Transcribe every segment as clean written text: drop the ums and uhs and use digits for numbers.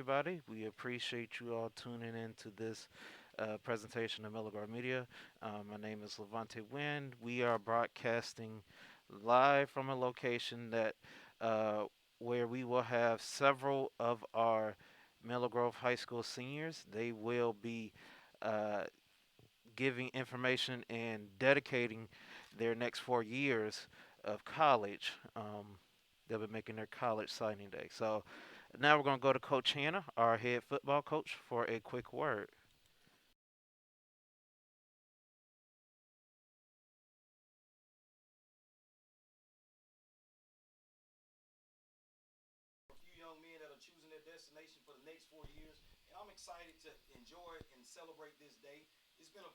everybody. We appreciate you all tuning in to this presentation of Milligard Media. My name is Levante Wynn. We are broadcasting live from a location that where we will have several of our Miller Grove High School seniors. They will be uh, giving information and dedicating their next 4 years of college. They'll be making their college signing day. So now we're going to go to Coach Hannah, our head football coach, for a quick word. A few young men that are choosing their destination for the next 4 years, and I'm excited to enjoy and celebrate this day. It's been a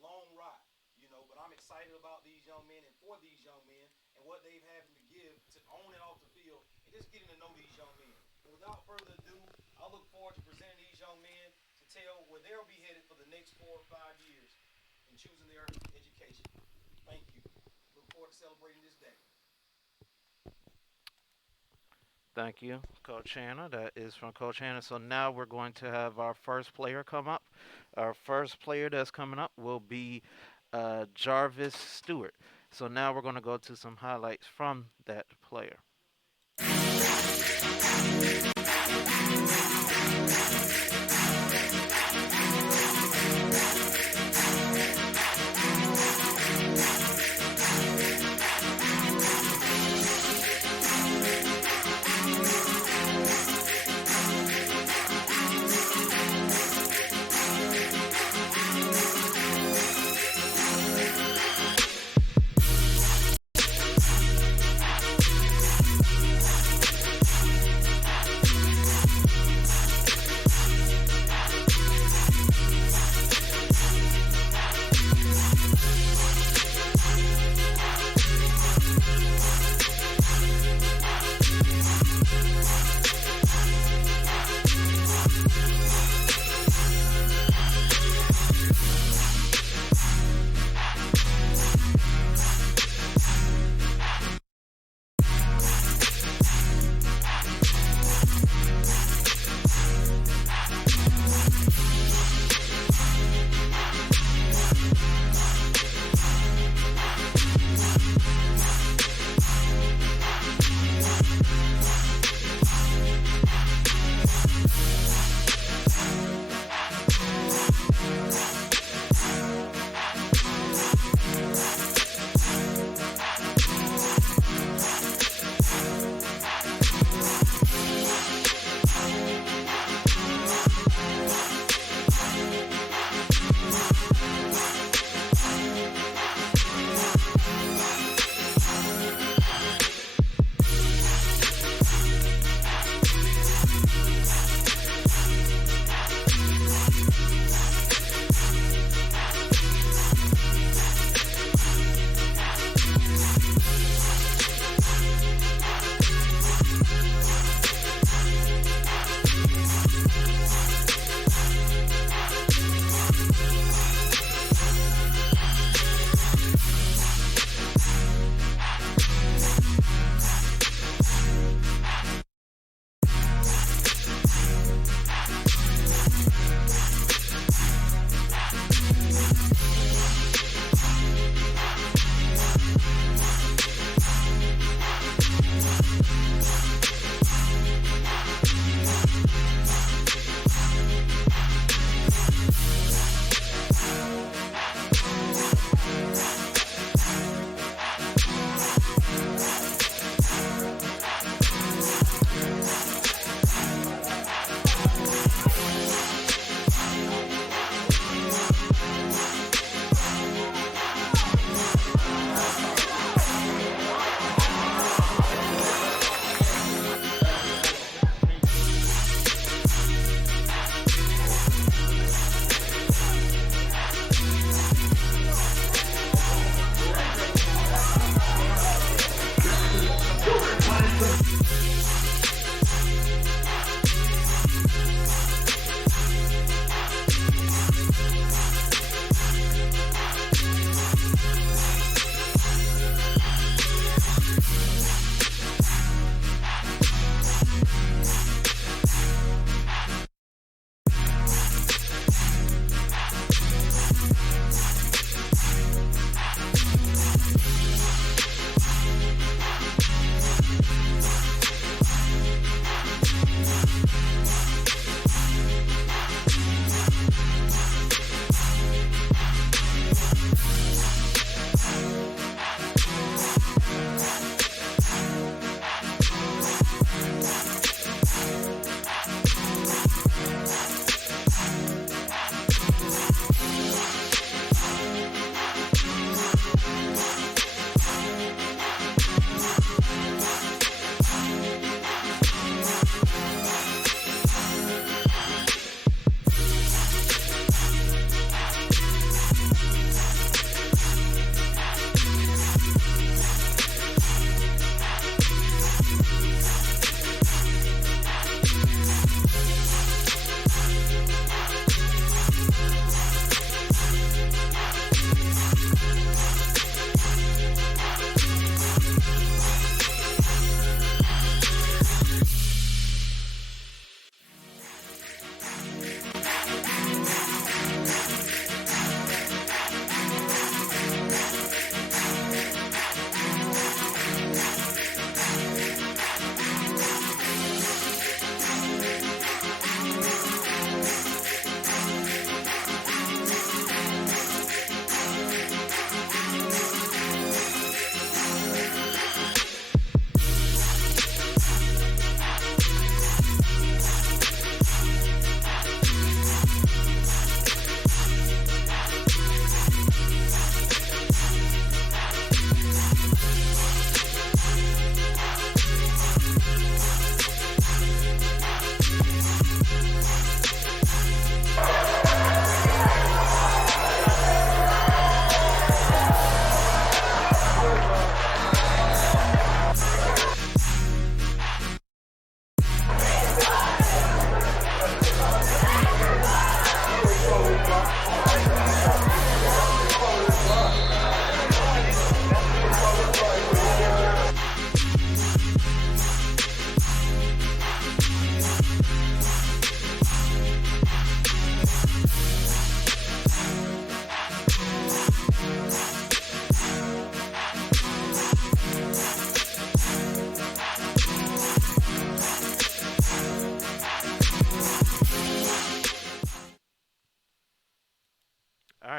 long ride, but I'm excited about these young men and for these young men and what they've had to give to on and off the field and just getting to know these young men. And without further ado, I look forward to presenting these young men to tell where they'll be headed for the next 4 or 5 years in choosing their education. Thank you. Look forward to celebrating this day. Thank you, Coach Hannah. That is from Coach Hannah. So now we're going to have our first player come up. Our first player that's coming up will be Jarvis Stewart. So now we're going to go to some highlights from that player.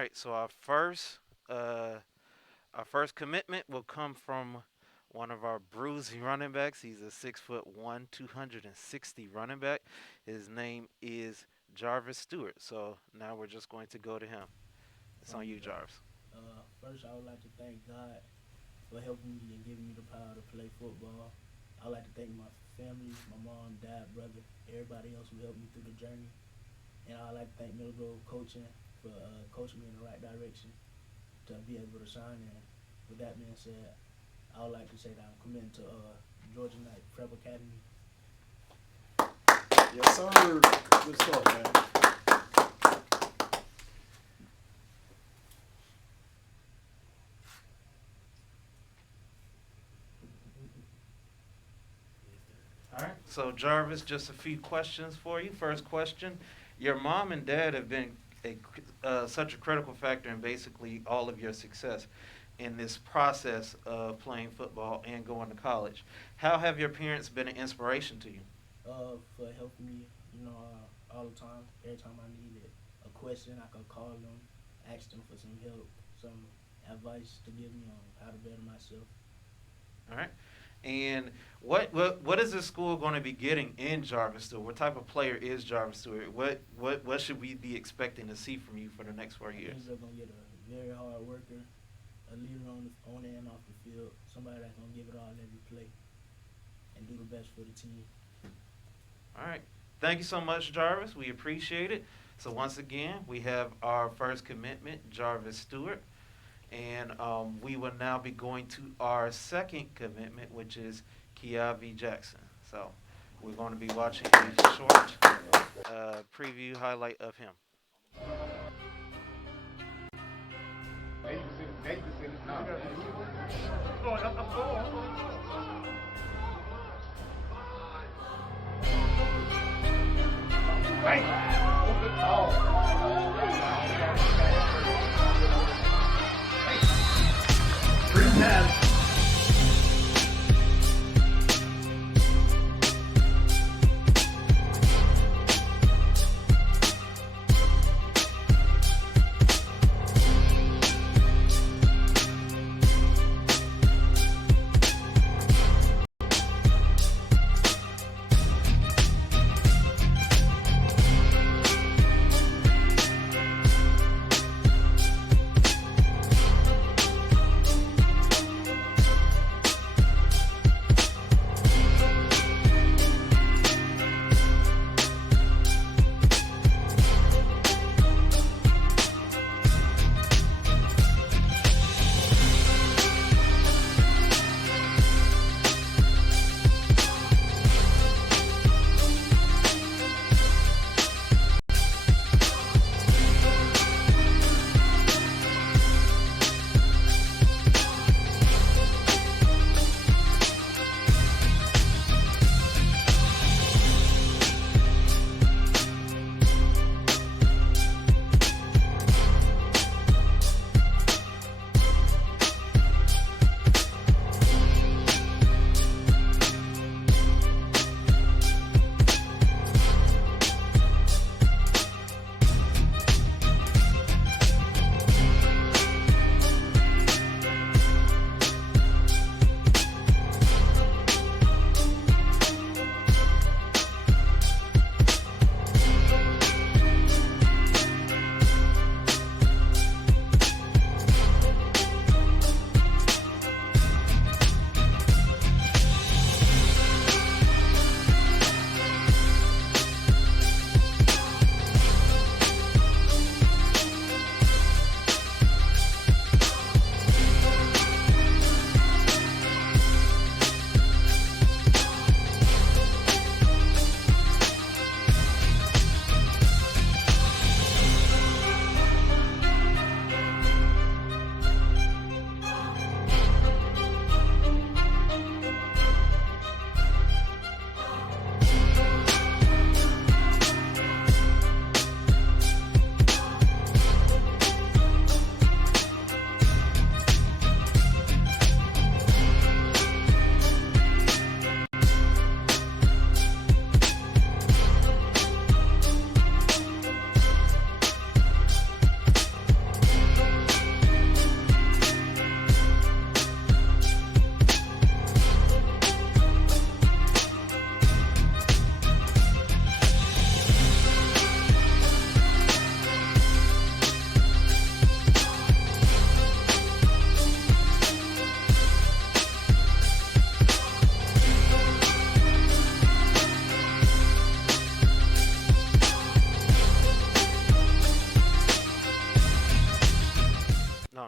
right. So our first commitment will come from one of our bruising running backs. He's a 6'1", 260 running back. His name is Jarvis Stewart. So now we're just going to go to him. It's on From you, Jarvis. First, I would like to thank God for helping me and giving me the power to play football. I would like to thank my family, my mom, dad, brother, everybody else who helped me through the journey. And I would like to thank Middle Grove coaching for coaching me in the right direction to be able to shine. And with that being said, I would like to say that I'm committed to Georgia Knight Prep Academy. Yes, sir. Good stuff, man. All right. So Jarvis, just a few questions for you. First question: your mom and dad have been such a critical factor in basically all of your success in this process of playing football and going to college. How have your parents been an inspiration to you? For helping me, all the time. Every time I needed a question, I could call them, ask them for some help, some advice to give me on how to better myself. All right. And what is this school going to be getting in Jarvis Stewart? What type of player is Jarvis Stewart? What should we be expecting to see from you for the next 4 I years? think they're gonna get a very hard worker, a leader on and off the field, somebody that's gonna give it all every play, and do the best for the team. All right. Thank you so much, Jarvis. We appreciate it. So once again, we have our first commitment, Jarvis Stewart. And we will now be going to our second commitment, which is Kehavi Jackson. So we're going to be watching a short preview highlight of him.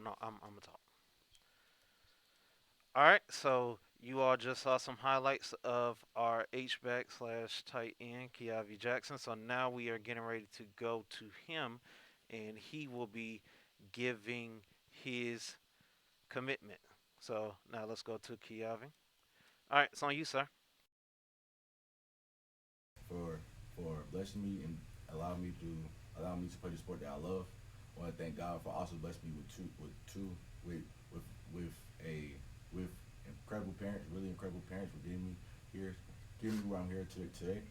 no, I'm gonna talk. All right, so you all just saw some highlights of our H-back slash tight end, Kehavi Jackson. So now we are getting ready to go to him, and he will be giving his commitment. So now let's go to Kehavi. All right, it's on you, sir. for blessing me and allow me to play the sport that I love. I want to thank God for also blessing me with with with a with incredible parents, really incredible parents for here, getting me where I'm here today.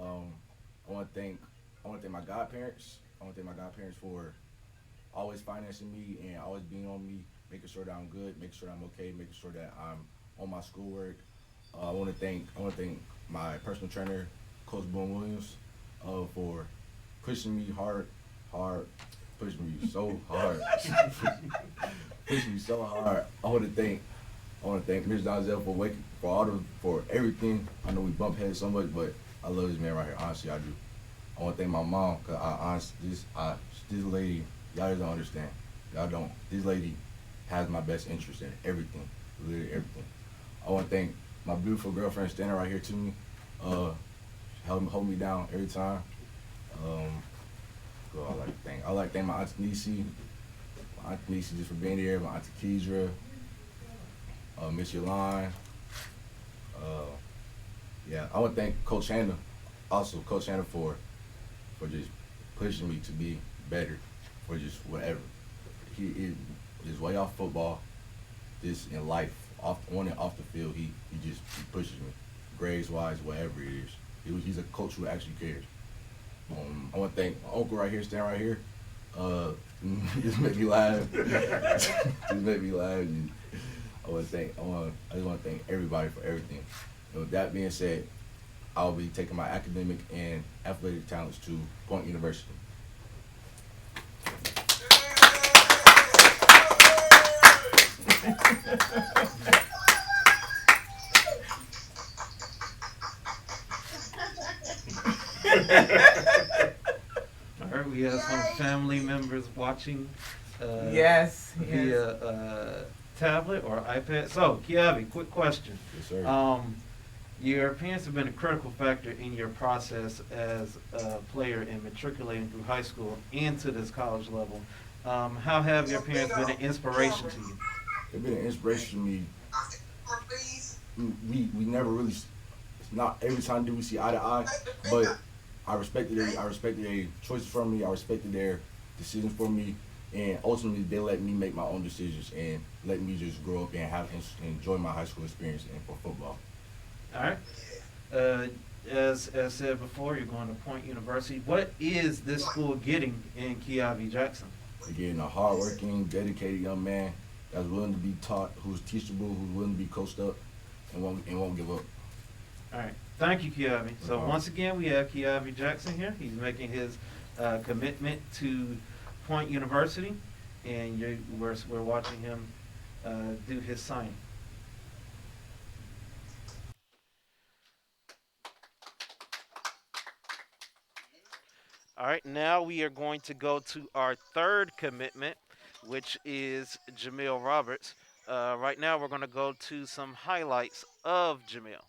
Um, I want to thank my godparents. I want to thank my godparents for always financing me and always being on me, making sure that I'm good, making sure that I'm okay, making sure that I'm on my schoolwork. I want to thank my personal trainer, Coach Daveon Williams, for pushing me hard, pushing me so hard, pushing me so hard. I want to thank Mr. Donzel for everything. I know we bump heads so much, but I love this man right here. Honestly, I do. I want to thank my mom because this lady, y'all just don't understand. Y'all don't. This lady has my best interest in everything, literally everything. I want to thank my beautiful girlfriend standing right here to me, hold me down every time. I like to thank my auntie Nisi just for being there. My auntie Keidra, Miss Yolande. Yeah, I want to thank Coach Hannah, also Coach Hannah for just pushing me to be better, for just whatever. Just way off football, just in life, on and off the field, he pushes me, grades wise, whatever it is. He's a coach who actually cares. I want to thank my uncle right here, standing right here. Just make me laugh. Just make me laugh. And I just want to thank everybody for everything. And with that being said, I'll be taking my academic and athletic talents to Point University. All right, we have some family members watching Yes. via tablet or iPad. So, Kehavi, quick question. Yes, sir. Your parents have been a critical factor in your process as a player in matriculating through high school and to this college level. How have your parents been an inspiration to you? They've been an inspiration to me. We never really, not every time do we see eye to eye, but I respected their choices from me. I respected their decisions for me, and ultimately they let me make my own decisions and let me just grow up and enjoy my high school experience and for football. All right. As said before, you're going to Point University. What is this school getting in Kehavi Jackson? They're getting a hardworking, dedicated young man that's willing to be taught, who's teachable, who's willing to be coached up, and won't give up. All right. Thank you, Kehavi. So problem. once again, we have Kehavi Jackson here. He's making his commitment to Point University, and we're watching him do his signing. All right, now we are going to go to our third commitment, which is Jamil Roberts. Right now, we're going to go to some highlights of Jamil.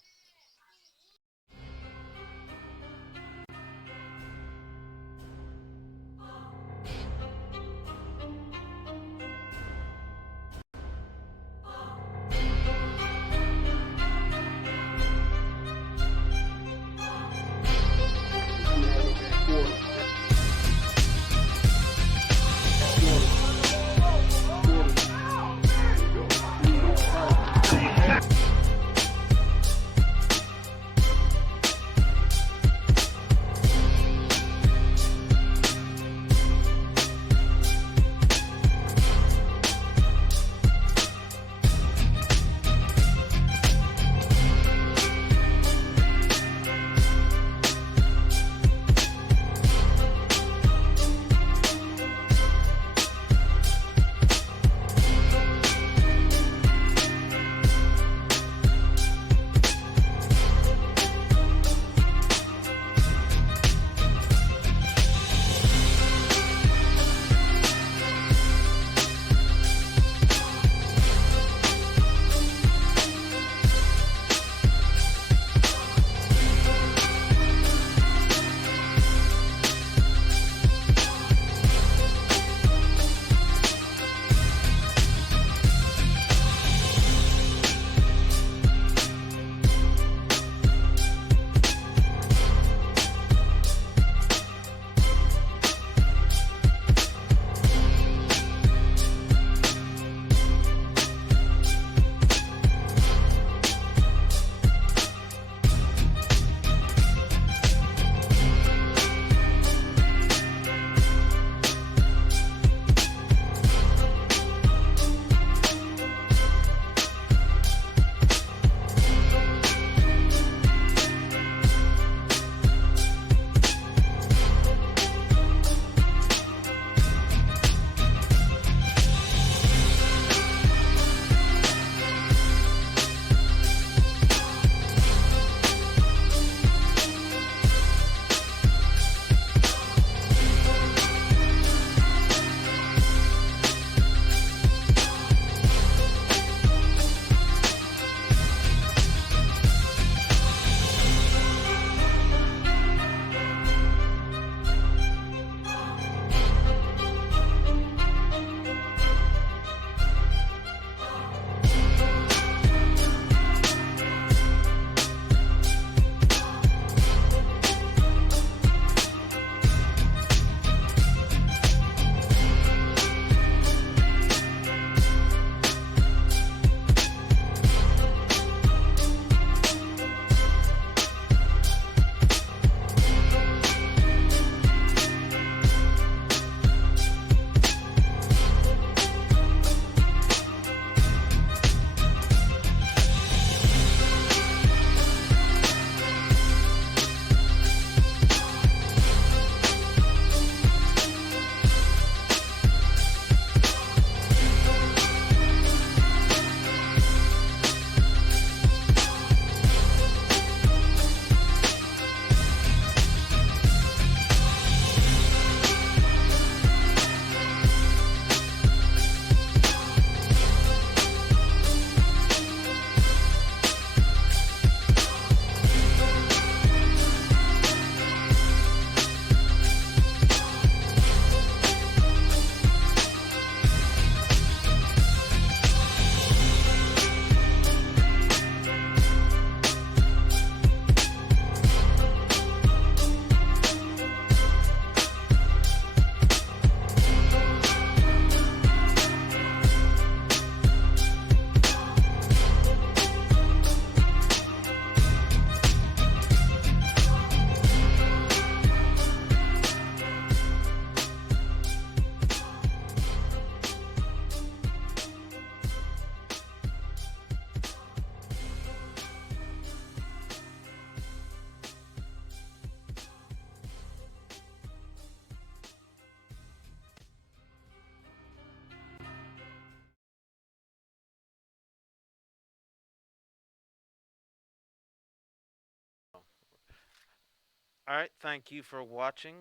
All right, thank you for watching.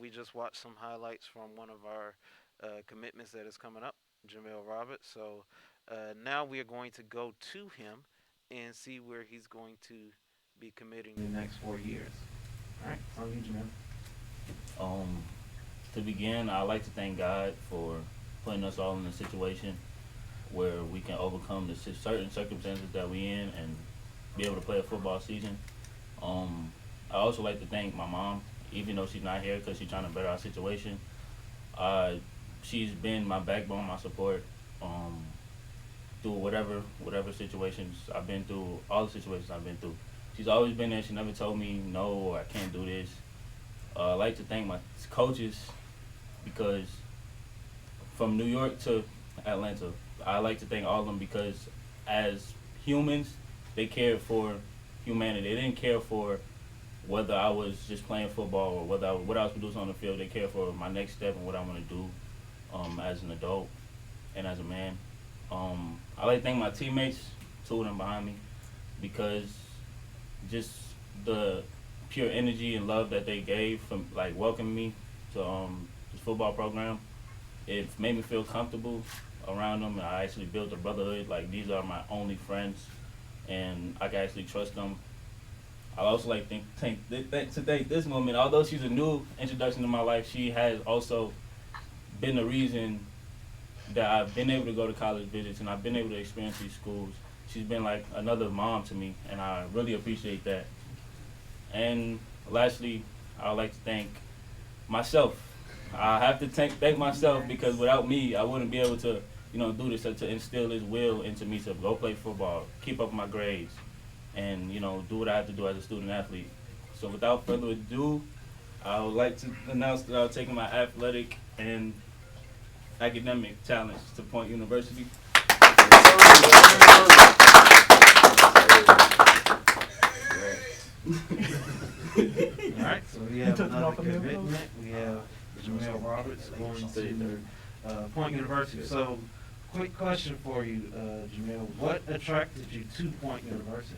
We just watched some highlights from one of our commitments that is coming up, Jamil Robert. So now we are going to go to him and see where he's going to be committing the next 4 years. All right, on you, Jamil. Um, to begin, I'd like to thank God for putting us all in a situation where we can overcome the certain circumstances that we in and be able to play a football season. I also like to thank my mom, even though she's not here because she's trying to better our situation. She's been my backbone, my support, through whatever situations I've been through, all the situations I've been through. She's always been there. She never told me no or I can't do this. I like to thank my coaches because from New York to Atlanta, I like to thank all of them because as humans, they cared for humanity. They didn't care for whether I was just playing football or what I was producing on the field. They cared for my next step and what I want to do as an adult and as a man. I like to thank my teammates, two of them behind me, because just the pure energy and love that they gave from like welcoming me to this football program. It made me feel comfortable around them, and I actually built a brotherhood. Like, these are my only friends, and I can actually trust them. I also like to thank this woman. Although she's a new introduction to my life, she has also been the reason that I've been able to go to college visits and I've been able to experience these schools. She's been like another mom to me, and I really appreciate that. And lastly, I would like to thank myself. I have to thank myself because without me, I wouldn't be able to, do this, to instill this will into me to go play football, keep up my grades, and, do what I have to do as a student athlete. So without further ado, I would like to announce that I'll take my athletic and academic talents to Point University. All right, so we have another commitment. We have Jamil Roberts going to Point University. So, quick question for you, Jamil. What attracted you to Point University?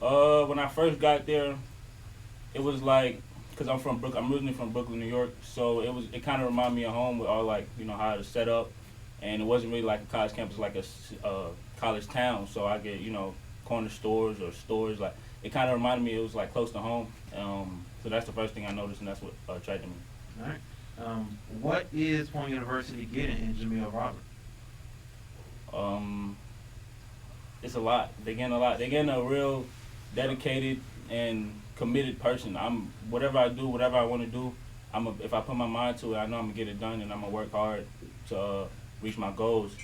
When I first got there, it was like, cause I'm originally from Brooklyn, New York, so it kind of reminded me of home with all how it's set up, and it wasn't really like a college campus, like a college town. So I get corner stores or stores, like it kind of reminded me it was like close to home. So that's the first thing I noticed, and that's what attracted me. All right. What is Point University getting in Jamil Robert? It's a lot. They're getting a lot. They're getting a real dedicated and committed person. Whatever I do, whatever I want to do, if I put my mind to it, I know I'm gonna get it done, and I'm gonna work hard to reach my goals.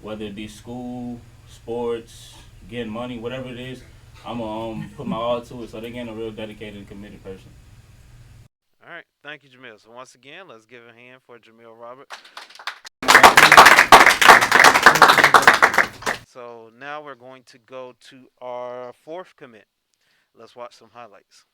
Whether it be school, sports, getting money, whatever it is, I'm gonna put my all to it. So they're getting a real dedicated and committed person. All right, thank you, Jamil. So once again, let's give a hand for Jamil Robert. So now we're going to go to our fourth commit. Let's watch some highlights.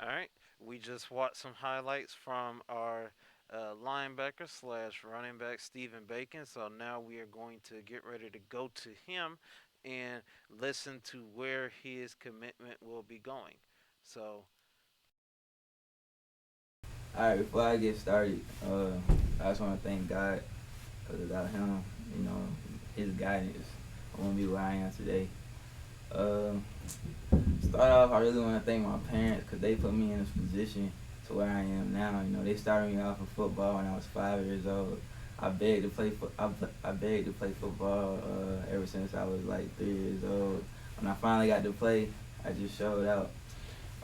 All right. We just watched some highlights from our linebacker slash running back Stephen Bacon. So now we are going to get ready to go to him and listen to where his commitment will be going. So, All right, before I get started, I just want to thank God because without Him, you know, His guidance, I wouldn't be where I am today. Uh, Start off, I really want to thank my parents because they put me in this position to where I am now. You know, they started me off in football when I was 5 years old. I begged to play. I begged to play football ever since I was like 3 years old. When I finally got to play, I just showed out.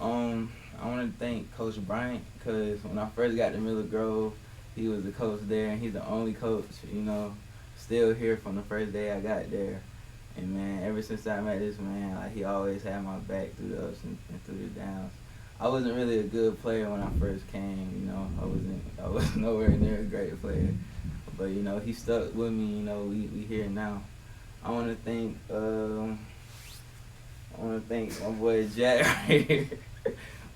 I want to thank Coach Bryant because when I first got to Miller Grove, he was the coach there, and he's the only coach, you know, still here from the first day I got there. And man, ever since I met this man, like he always had my back through the ups and through the downs. I wasn't really a good player when I first came, you know. I was nowhere near a great player. But you know, he stuck with me, you know, we here now. I wanna thank my boy Jack right here.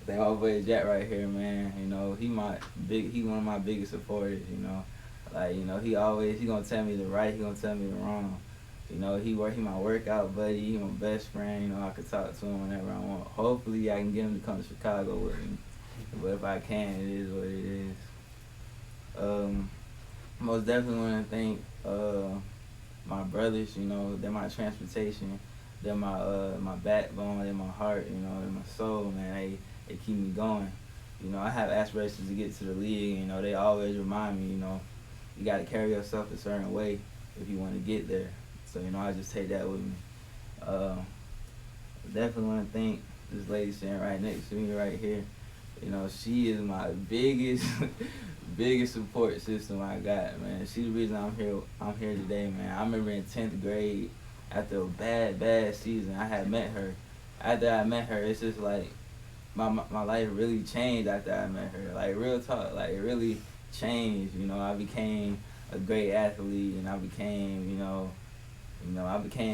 Thank my boy Jack right here, man. You know, he one of my biggest supporters, you know. Like, you know, he gonna tell me the right, he gonna tell me the wrong. You know, he my workout buddy, he my best friend, you know, I could talk to him whenever I want. Hopefully I can get him to come to Chicago with me. But if I can, it is what it is. Most definitely wanna thank my brothers, you know, they're my transportation, they're my backbone, they're my heart, you know, they're my soul, man. They keep me going. You know, I have aspirations to get to the league, you know, they always remind me, you know, you gotta carry yourself a certain way if you wanna get there. So, you know, I just take that with me. Definitely want to thank this lady sitting right next to me right here. You know, she is my biggest, biggest support system I got, man. She's the reason I'm here today, man. I remember in 10th grade, after a bad season, I had met her. After I met her, it's just like my life really changed after I met her. Like, real talk, like, it really changed. You know, I became a great athlete, and I became,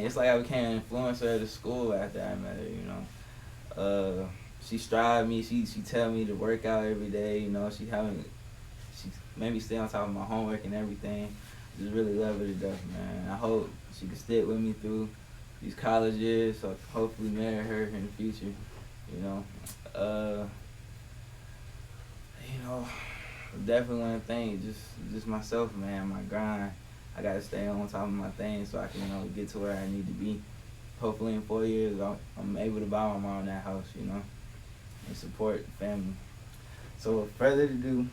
it's like I became an influencer at the school after I met her, you know. She strived me, she tell me to work out every day, you know, she made me stay on top of my homework and everything. Just really love her to death, man. I hope she can stick with me through these college years, so I can hopefully marry her in the future, you know. You know, definitely want to thank just myself, man, my grind. I gotta stay on top of my things so I can, you know, get to where I need to be. Hopefully in 4 years, I'm able to buy my mom that house, you know, and support the family. So with further ado,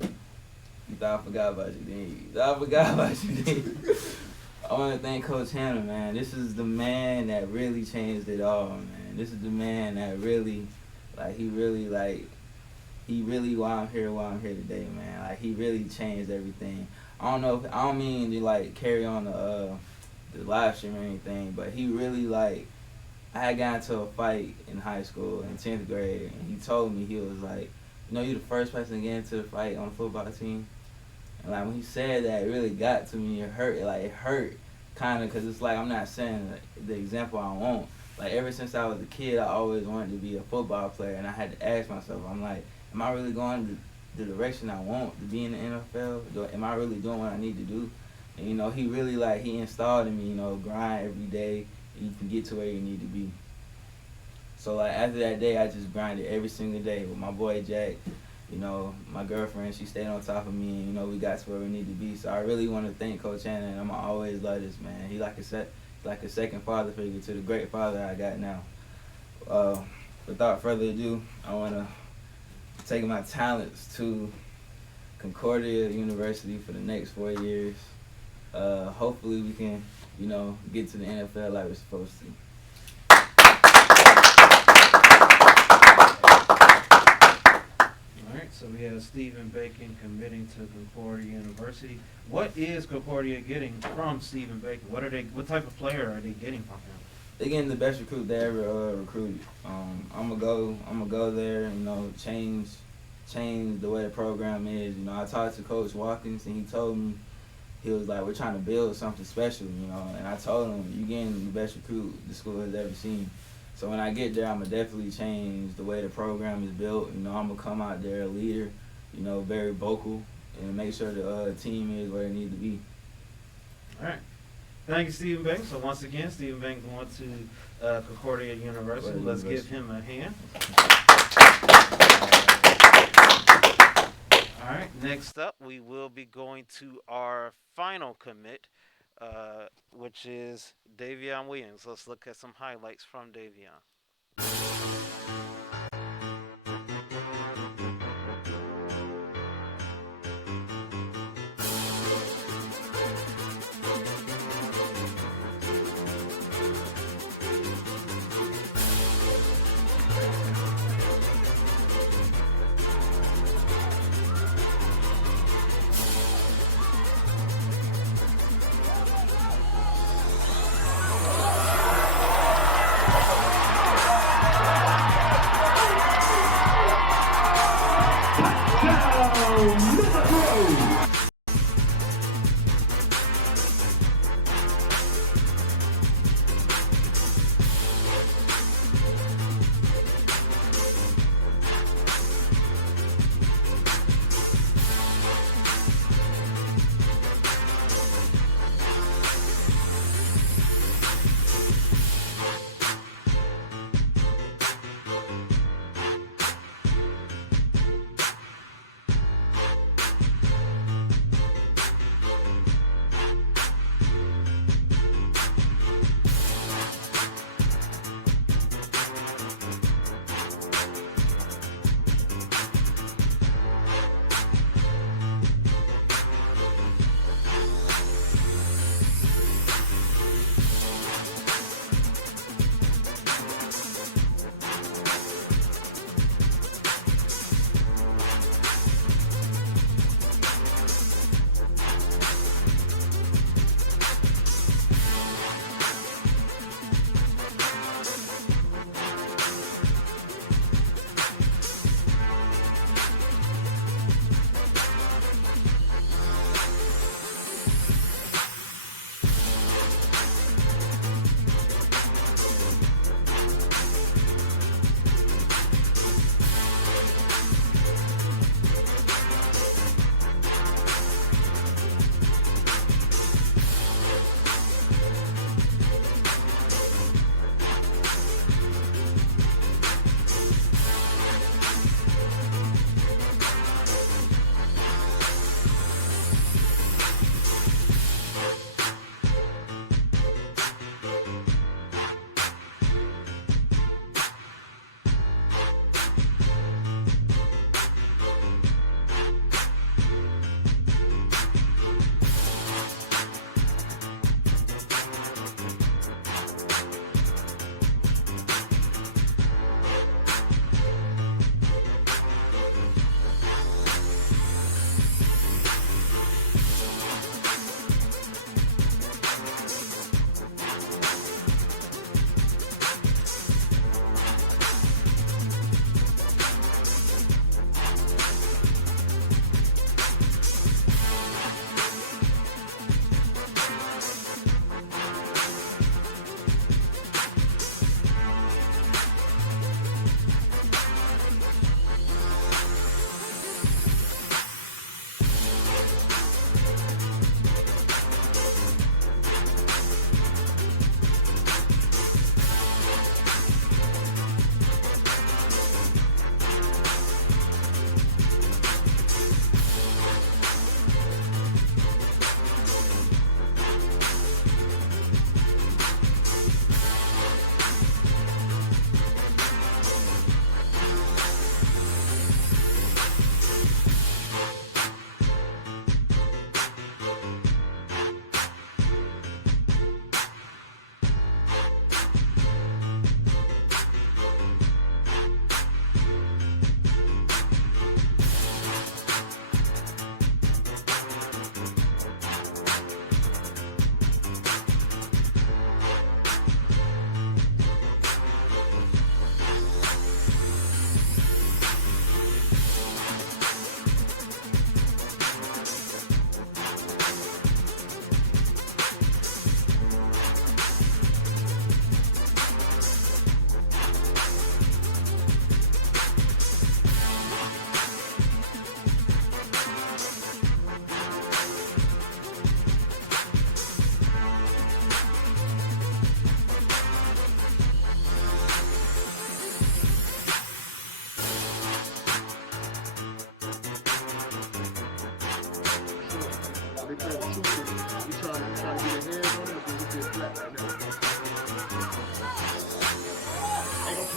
you thought I forgot about you, didn't you? You thought I forgot about you, didn't you? I want to thank Coach Hannah, man. This is the man that really changed it all, man. This is the man that really, he really why I'm here today, man. Like, he really changed everything. I don't mean to like carry on the live stream or anything, but he really, like, I had gotten into a fight in high school in 10th grade, and he told me, he was like, you know, you the first person to get into the fight on the football team. And like when he said that, it really got to me. It hurt kind of, because it's like I'm not saying the example I want. Like, ever since I was a kid, I always wanted to be a football player, and I had to ask myself, I'm like, am I really going the direction I want to be in the NFL? Am I really doing what I need to do? And, you know, he really, like, he installed in me, you know, grind every day, and you can get to where you need to be. So, like, after that day, I just grinded every single day with my boy Jack. You know, my girlfriend, she stayed on top of me, and, you know, we got to where we need to be. So I really want to thank Coach Hannah, and I'm always love this man. He like a second father figure to the great father I got now. Without further ado, I want to take my talents to Concordia University for the next 4 years. Hopefully we can, you know, get to the NFL like we're supposed to. all right, so we have Stephen Bacon committing to Concordia University. What is Concordia getting from Stephen Bacon? What type of player are they getting from him? They getting the best recruit they ever recruited. I'm gonna go there, you know, change the way the program is. You know, I talked to Coach Watkins, and he told me, he was like, we're trying to build something special, you know. And I told him, you getting the best recruit the school has ever seen. So when I get there, I'm gonna definitely change the way the program is built. You know, I'm gonna come out there a leader, you know, very vocal, and make sure the team is where it needs to be. All right. Thank you, Stephen Banks. So once again, Stephen Banks going to Concordia University. Let's give him a hand. All right. Next up, we will be going to our final commit, which is Daveon Williams. Let's look at some highlights from Daveon.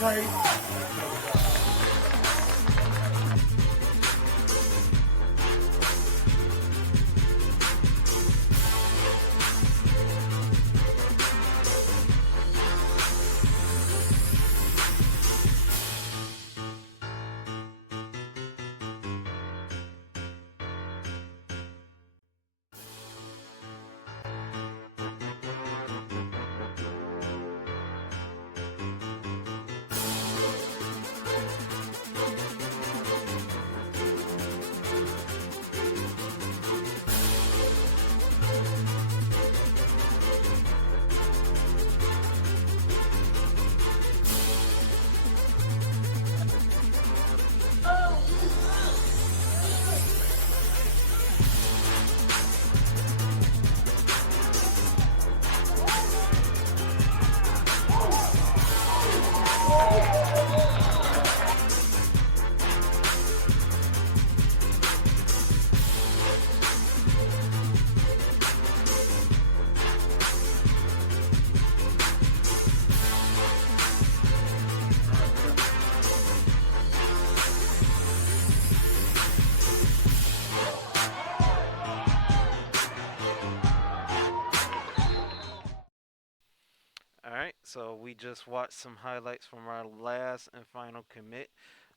All right, so we just watched some highlights from our last and final commit,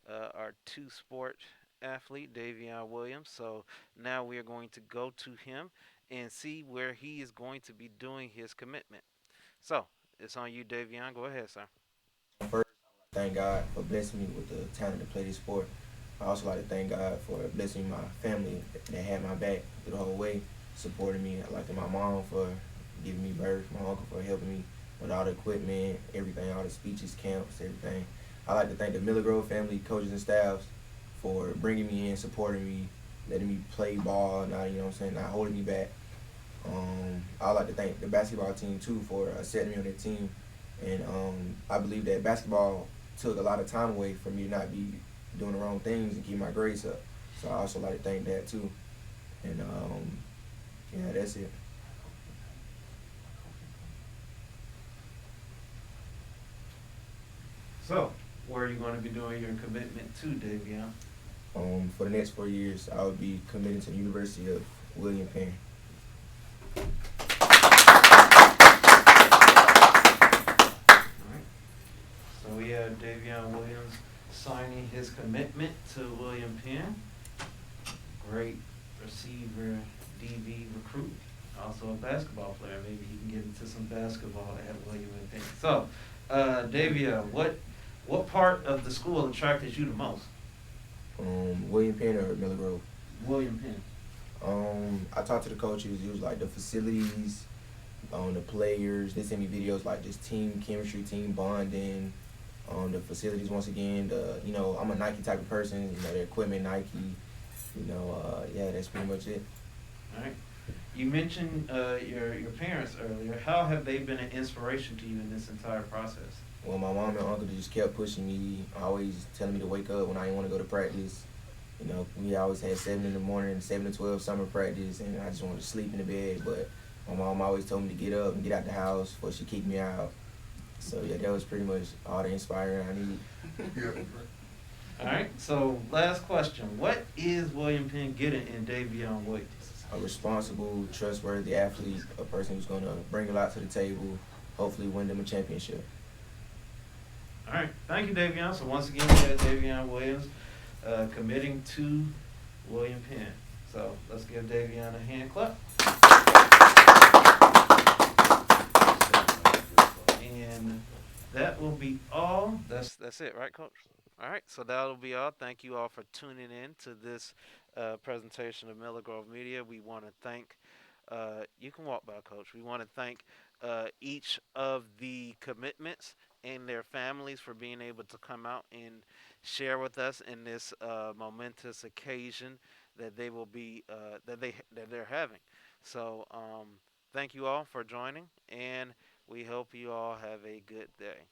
our two sport athlete, Daveon Williams. So now we are going to go to him and see where he is going to be doing his commitment. So it's on you, Davion. Go ahead, sir. First, thank God for blessing me with the talent to play this sport. I also like to thank God for blessing my family that had my back through the whole way, supporting me. I like to my mom for giving me birth, my uncle for helping me with all the equipment, everything, all the speeches, camps, everything. I like to thank the Miller Grove family, coaches and staffs for bringing me in, supporting me, letting me play ball, not, you know what I'm saying, not holding me back. I like to thank the basketball team too for setting me on their team. And I believe that basketball took a lot of time away from me to not be doing the wrong things and keep my grades up. So I also like to thank that too. And yeah, that's it. So where are you going to be doing your commitment to, Davion? For the next 4 years, I will be committed to the University of William Penn. All right. So we have Davion Williams signing his commitment to William Penn. Great receiver, DB recruit. Also a basketball player. Maybe he can get into some basketball at William and Penn. So, Davion, what part of the school attracted you the most? William Penn or Miller Grove? William Penn. I talked to the coaches. It was like the facilities, the players. They sent me videos like just team chemistry, team bonding. The facilities once again. I'm a Nike type of person. You know, the equipment Nike. Yeah, that's pretty much it. All right. You mentioned your parents earlier. How have they been an inspiration to you in this entire process? Well, my mom and uncle just kept pushing me, always telling me to wake up when I didn't want to go to practice. You know, we always had 7 in the morning, 7 to 12 summer practice, and I just wanted to sleep in the bed. But my mom always told me to get up and get out the house before she kicked me out. So, yeah, that was pretty much all the inspiring I need. All right. So last question: what is William Penn getting in Davion Williams? A responsible, trustworthy athlete, a person who's going to bring a lot to the table, hopefully win them a championship. All right. Thank you, Davion. So once again, we have Davion Williams committing to William Penn. So let's give Davion a hand clap. And that will be all. That's it, right, Coach? All right, so that'll be all. Thank you all for tuning in to this presentation of Miller Grove Media. We want to thank, you can walk by, Coach. We want to thank each of the commitments and their families for being able to come out and share with us in this momentous occasion that they will be that they're having. So thank you all for joining, and we hope you all have a good day.